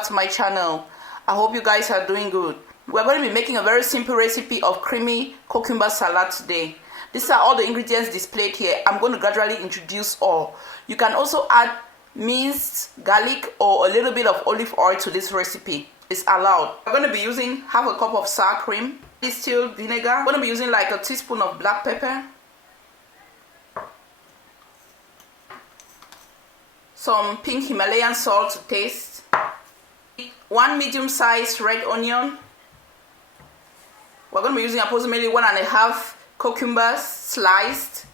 back to my channel. I hope you guys are doing good. We're going to be making a very simple recipe of creamy cucumber salad today. These are all the ingredients displayed here. I'm going to gradually introduce all. You can also add minced garlic or a little bit of olive oil to this recipe. It's allowed. We're going to be using half a cup of sour cream, distilled vinegar. I'm going to be using like a teaspoon of black pepper, some pink Himalayan salt to taste, 1 medium-sized red onion. We're going to be using approximately 1.5 cucumbers sliced,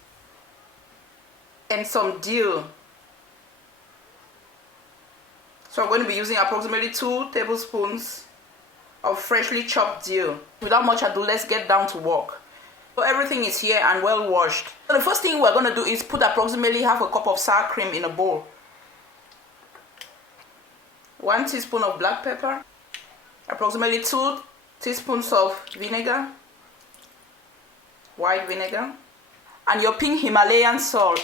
and some dill. So I'm going to be using approximately 2 tablespoons of freshly chopped dill. Without much ado, let's get down to work. So everything is here and well washed. So the first thing we're going to do is put approximately half a cup of sour cream in a bowl. 1 teaspoon of black pepper, approximately 2 teaspoons of vinegar, white vinegar, and your pink Himalayan salt.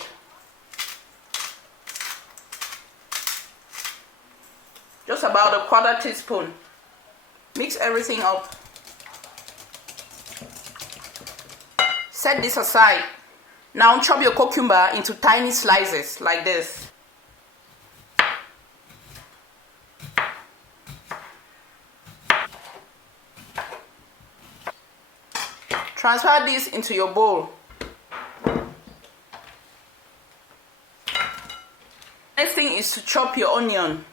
Just about a 1/4 teaspoon. Mix everything up. Set this aside. Now chop your cucumber into tiny slices like this. Transfer this into your bowl. Next thing is to chop your onion.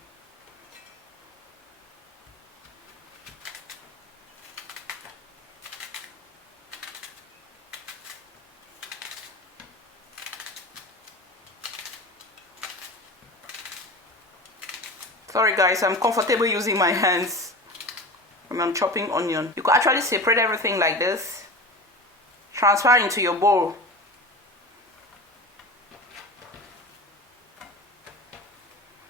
Sorry guys, I'm comfortable using my hands when I'm chopping onion. You could actually separate everything like this. Transfer into your bowl.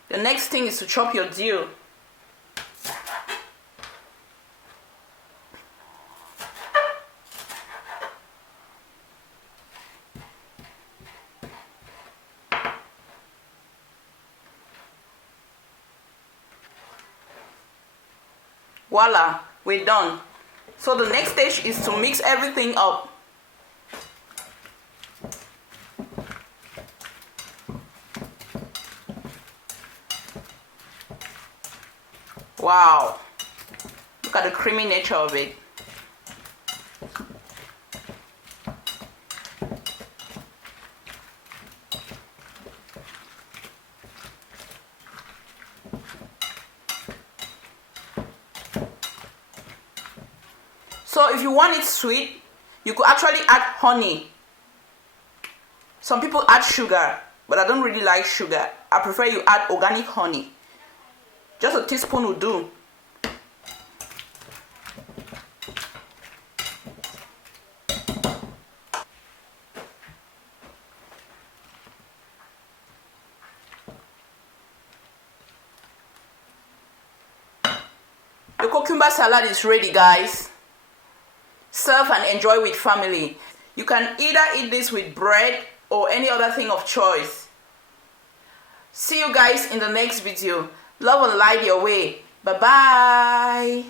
The next thing is to chop your dill. Voila, we're done. So the next stage is to mix everything up. Wow, look at the creamy nature of it. So if you want it sweet, you could actually add honey. Some people add sugar, but I don't really like sugar. I prefer you add organic honey. Just a teaspoon will do. The cucumber salad is ready, guys. Serve and enjoy with family. You can either eat this with bread or any other thing of choice. See you guys in the next video. Love and light your way. Bye bye.